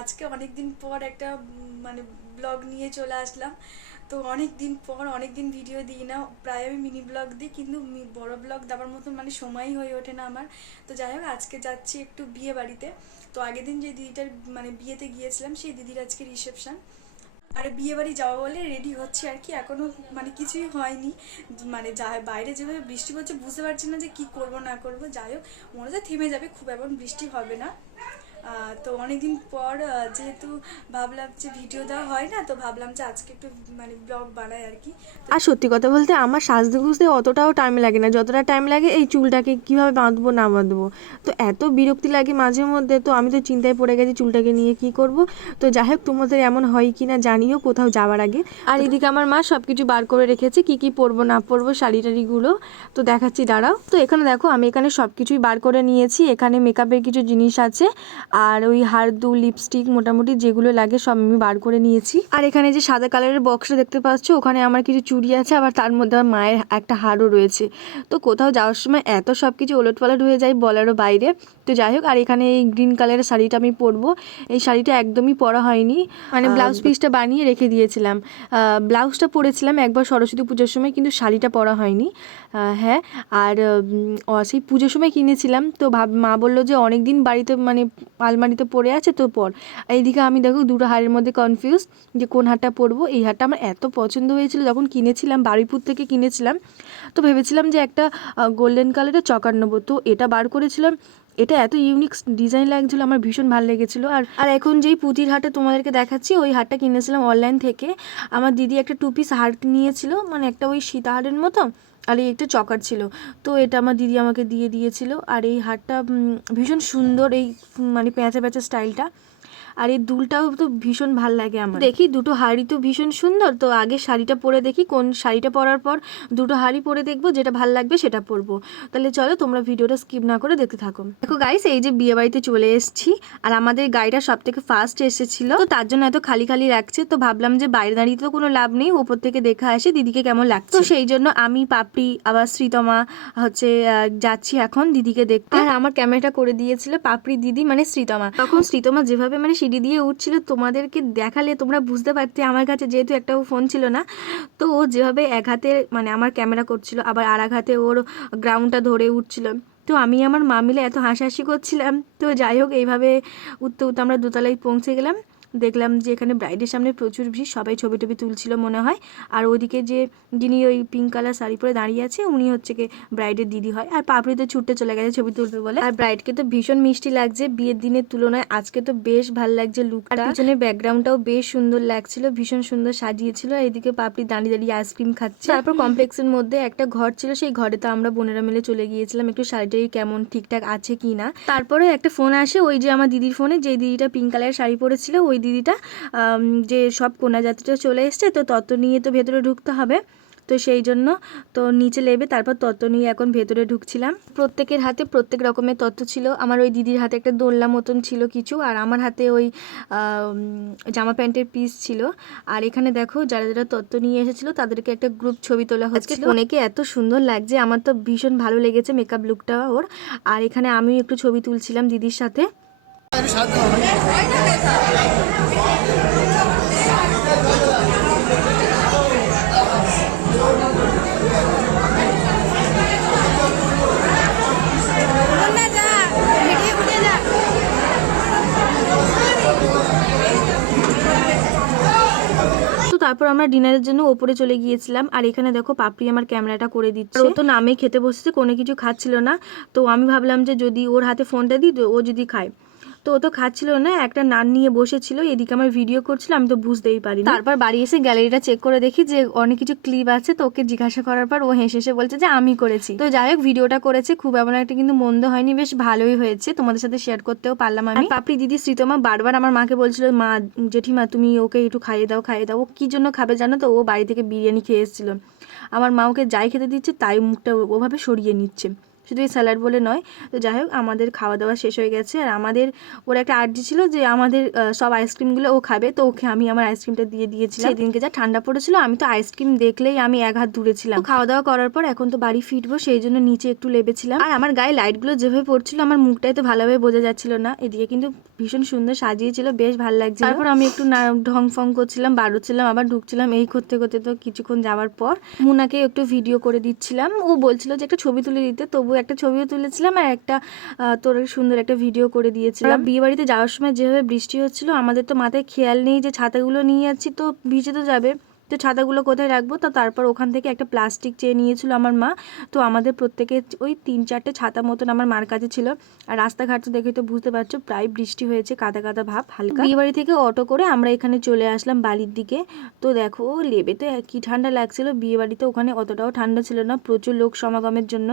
আজকে অনেক দিন পর একটা মানে ব্লগ নিয়ে চলে আসলাম। তো অনেক দিন পর অনেক দিন ভিডিও দিই না, প্রায় আমি মিনি ব্লগ দিই, কিন্তু বড় ব্লগ দেওয়ার মতন মানে সময়ই হয়ে ওঠে না আমার। তো যাই হোক, আজকে যাচ্ছি একটু বিয়ে বাড়িতে। তো আগের দিন যে দিদিটার মানে বিয়েতে গিয়েছিলাম, সেই দিদির আজকে রিসেপশন। আর বিয়ে বাড়ি যাওয়া বলে রেডি হচ্ছে আর কি, এখনো মানে কিছুই হয়নি। মানে যা বাইরে যেভাবে বৃষ্টি পড়ছে বুঝতে পারছি না যে কি করব না করব। যাই হোক, মনে হচ্ছে থেমে যাবে, খুব এমন বৃষ্টি হবে না। তো অনেকদিন পর যেহেতু ভাবলাম যে ভিডিও দেওয়া হয় না, তো ভাবলাম যে আজকে একটু মানে ব্লগ বানাই আর কি। আর সত্যি কথা বলতে আমার সাজতে গুজতে অতটাও টাইম লাগে না, যতটা টাইম লাগে এই চুলটাকে কিভাবে বাঁধবো না বাঁধবো। তো এত বিরক্তি লাগে মাঝে মধ্যে, তো আমি তো চিন্তায় পড়ে গেছি চুলটাকে নিয়ে কি করব। তো যাই হোক, তোমাদের এমন হয় কি না জানিও কোথাও যাওয়ার আগে। আর এদিকে আমার মা সব কিছু বার করে রেখেছে, কি কি পরবো না পরবো, শাড়ি টাড়িগুলো তো দেখাচ্ছি, দাঁড়াও। তো এখানে দেখো, আমি এখানে সব কিছুই বার করে নিয়েছি। এখানে মেকআপের কিছু জিনিস আছে, আর ওই হারদুল লিপস্টিক মোটামুটি যেগুলো লাগে সব আমি বার করে নিয়েছি। আর এখানে যে সাদা কালারের বক্সটা দেখতে পাচ্ছ, ওখানে আমার কিছু চুড়ি আছে, আবার তার মধ্যে আমার মায়ের একটা হারও রয়েছে। তো কোথাও যাওয়ার সময় এত সব কিছু ওলটপালট হয়ে যায় বলারও বাইরে। তো যাই হোক, আর এখানে এই গ্রিন কালারের শাড়িটা আমি পরবো। এই শাড়িটা একদমই পরা হয়নি, মানে ব্লাউজ পিসটা বানিয়ে রেখে দিয়েছিলাম। ব্লাউজটা পরেছিলাম একবার সরস্বতী পুজোর সময়, কিন্তু শাড়িটা পরা হয়নি। হ্যাঁ, আর সেই পুজোর সময় কিনেছিলাম। তো মা বললো যে অনেক দিন বাড়িতে মানে আলমারিতে পরে আছে, তো পর। এইদিকে আমি দেখো দুটো হারের মধ্যে কনফিউজ যে কোন হারটা পরবো। এই হারটা আমার এত পছন্দ হয়েছিল যখন কিনেছিলাম, বারুইপুর থেকে কিনেছিলাম। তো ভেবেছিলাম যে একটা গোল্ডেন কালারের চকার নেবো, তো এটা বার করেছিলাম। এটা এত ইউনিক ডিজাইন লাগছিল, আমার ভীষণ ভালো লেগেছিলো। আর এখন যেই পুঁতির হারটা তোমাদেরকে দেখাচ্ছি, ওই হারটা কিনেছিলাম অনলাইন থেকে। আমার দিদি একটা 2 পিস হার নিয়েছিল, মানে একটা ওই সীতাহারের মতো, আর এই একটা চকার ছিল। তো এটা আমার দিদি আমাকে দিয়ে দিয়েছিল। আর এই হারটা ভীষণ সুন্দর, এই মানে প্যাঁচা প্যাঁচা স্টাইলটা। আর এই দুলটাও তো ভীষণ ভাল লাগে আমার। দেখি দুটো হাড়ি তো ভীষণ সুন্দর, তো আগে শাড়িটা পরে দেখি, কোন শাড়িটা পরার পর দুটো হাড়ি পরে দেখবো, যেটা ভাল লাগবে সেটা পরবো। তাহলে চলো তোমরা ভিডিওটা স্কিপ না করে দেখতে থাকো। দেখো গাইস, এই যে বিয়ে বাড়িতে চলে এসেছি, আর আমাদের গাড়িটা সব থেকে ফার্স্ট এসেছিল, তো তার জন্য এত খালি খালি রাখছে। তো ভাবলাম যে বাইরে দাঁড়িয়ে তো কোনো লাভ নেই, ওপর থেকে দেখা আসে দিদিকে কেমন লাগছে। তো সেই জন্য আমি, পাপড়ি, আবার শ্রীতমা হচ্ছে যাচ্ছি এখন দিদিকে দেখতে। আর আমার ক্যামেরাটা করে দিয়েছিল পাপড়ি দিদি, মানে শ্রীতমা। তখন শ্রীতমা যেভাবে মানে সিঁড়ি দিয়ে উঠছিল, তোমাদেরকে দেখালে তোমরা বুঝতে পারতে। আমার কাছে যেহেতু একটাও ফোন ছিল না, তো ও যেভাবে এক হাতে মানে আমার ক্যামেরা করছিল, আবার আর এক হাতে ওর গ্রাউন্ডটা ধরে উঠছিল। তো আমি আমার মা মিলে এত হাসাহাসি করছিলাম। তো যাই হোক, এইভাবে উঠতে উঠতে আমরা দোতলায় পৌঁছে গেলাম। দেখলাম যে এখানে ব্রাইডের সামনে প্রচুর ভিড়, সবাই ছবি টবি তুলছিল মনে হয়। আর ওদিকে যে যিনি ওই পিঙ্ক কালার শাড়ি পরে দাঁড়িয়ে আছে, উনি হচ্ছে কি ব্রাইডের দিদি হয়। আর পাপড়ি তো ছুটতে চলে গেছে ছবি তুলবে বলে। আর ব্রাইডকে তো ভীষণ মিষ্টি লাগছে বিয়ের দিনের তুলনায়, আজকে তো বেশ ভাল লাগছে লুকটা। আর পিছনের ব্যাকগ্রাউন্ডটাও বেশ সুন্দর লাগছিল, ভীষণ সুন্দর সাজিয়েছিল। এদিকে পাপড়ি দাঁড়িয়ে দাঁড়িয়ে আইসক্রিম খাচ্ছে। তারপর কমপ্লেক্সের মধ্যে একটা ঘর ছিল, সেই ঘরে তো আমরা বোনেরা মিলে চলে গিয়েছিলাম একটু শাড়িটাই কেমন ঠিকঠাক আছে কি না। তারপরে একটা ফোন আসে, ওই যে আমার দিদির ফোনে, যে দিদিটা পিঙ্ক কালারের শাড়ি পরেছিল, ওই দিদিটা যে সব কন্যা যাত্রীরা চলে এসছে, তো তত্ত্ব নিয়ে তো ভেতরে ঢুকতে হবে। তো সেই জন্য তো নিচে নেবে, তারপর তত্ত্ব নিয়ে এখন ভেতরে ঢুকছিলাম। প্রত্যেকের হাতে প্রত্যেক রকমের তত্ত্ব ছিল। আমার ওই দিদির হাতে একটা দোলনা মতন ছিল কিছু, আর আমার হাতে ওই জামা প্যান্টের পিস ছিল। আর এখানে দেখো যারা যারা তত্ত্ব নিয়ে এসেছিলো তাদেরকে একটা গ্রুপ ছবি তোলা হচ্ছে। কনেকে এত সুন্দর লাগছে, আমার তো ভীষণ ভালো লেগেছে মেকআপ লুকটা ওর। আর এখানে আমি একটু ছবি তুলছিলাম দিদির সাথে। তো তারপর আমরা ডিনারের জন্য ওপরে চলে গিয়েছিলাম। আর এখানে দেখো পাপড়ি আমার ক্যামেরাটা করে দিচ্ছে। ও তো নামে খেতে বসেছে, কোনো কিছু খাচ্ছিল না। তো আমি ভাবলাম যে যদি ওর হাতে ফোনটা দিই, ও যদি খায়। তো ও তো খাচ্ছিল না, একটা নান নিয়ে বসেছিল, এদিকে আমার ভিডিও করছিল, আমি তো বুঝতেই পারি। তারপর বাড়ি এসে গ্যালারিটা চেক করে দেখি যে অনেক কিছু ক্লিপ আছে। তো ওকে জিজ্ঞাসা করার পর ও হেসে হেসে বলছে যে আমি করেছি। তো যাই হোক, ভিডিওটা করেছে, খুব এমন একটা কিন্তু মন্দ হয়নি, বেশ ভালোই হয়েছে, তোমাদের সাথে শেয়ার করতেও পারলাম আমি। পাপড়ি দিদি শ্রীতমা বারবার আমার মাকে বলছিল, মা জেঠিমা তুমি ওকে একটু খাইয়ে দাও খাইয়ে দাও। ও কি জন্য খাবে জানো তো, ও বাড়ি থেকে বিরিয়ানি খেয়ে এসেছিল। আমার মা ওকে যাই খেতে দিচ্ছে তাই মুখটা ওভাবে সরিয়ে নিচ্ছে। শুধু এই স্যালাড বলে নয়। তো যাই হোক আমাদের খাওয়া দাওয়া শেষ হয়ে গেছে, আর আমাদের ওর একটা আর্জি ছিল যে আমাদের সব আইসক্রিমগুলো ও খাবে, তো ওকে আমি আমার আইসক্রিমটা দিয়ে দিয়েছিলাম। সেদিনকে যা ঠান্ডা পড়েছিল, আমি তো আইসক্রিম দেখলেই আমি এক হাত দূরে ছিলাম। খাওয়া দাওয়া করার পর এখন তো বাড়ি ফিরবো, সেই জন্য নিচে একটু লেবেছিলাম। আর আমার গায়ে লাইটগুলো যেভাবে পড়ছিল আমার মুখটাই তো ভালোভাবে বোঝা যাচ্ছিল না। এদিকে কিন্তু ভীষণ সুন্দর সাজিয়েছিল, বেশ ভালো লাগছিল। তারপর আমি একটু ঢং ফং করছিলাম, বাড়ছিলাম, আবার ঢুকছিলাম, এই করতে করতে তো কিছুক্ষণ যাওয়ার পর মুনাকে একটু ভিডিও করে দিচ্ছিলাম। ও বলছিল যে একটা ছবি তুলে দিতে, তবু একটা ছবিও তুলেছিলাম আর একটা তোর সুন্দর একটা ভিডিও করে দিয়েছিলাম। বিয়ে বাড়িতে যাওয়ার সময় যেভাবে বৃষ্টি হচ্ছিল, আমাদের তো মাথায় খেয়াল নেই যে ছাতাগুলো নিয়ে যাচ্ছি, তো ভিজে তো যাবে, তো ছাতাগুলো কোথায় রাখবো। তো তারপর ওখান থেকে একটা প্লাস্টিক চেয়ে নিয়েছিল আমার মা। তো আমাদের প্রত্যেকে ওই 3-4টে ছাতা মতন আমার মার কাছে ছিল। আর রাস্তাঘাট তো দেখে তো বুঝতে পারছো প্রায় বৃষ্টি হয়েছে, কাদা কাদা ভাব হালকা। বিয়ে বাড়ি থেকে অটো করে আমরা এখানে চলে আসলাম বাড়ির দিকে। তো দেখো লেবে তো কি ঠান্ডা লাগছিল, বিয়ে বাড়িতে ওখানে অতটাও ঠান্ডা ছিল না, প্রচুর লোক সমাগমের জন্য।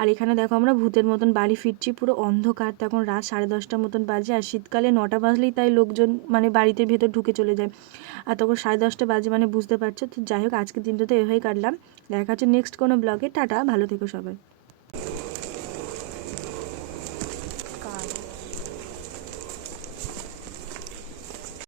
আর এখানে দেখো আমরা ভূতের মতন বাড়ি ফিরছি, পুরো অন্ধকার, তখন রাত 10:30 মতন বাজে। আর শীতকালে 9টা বাজলেই তাই লোকজন মানে বাড়িতে ভেতর ঢুকে চলে যায়, আর তখন 10:30 বাজে, মানে বুঝতে পারছো। তো যাই হোক আজকের দিনটা তো এভাবেই কাটলাম। দেখা হচ্ছে নেক্সট কোনো ব্লগে। টাটা, ভালো থেকো সবাই।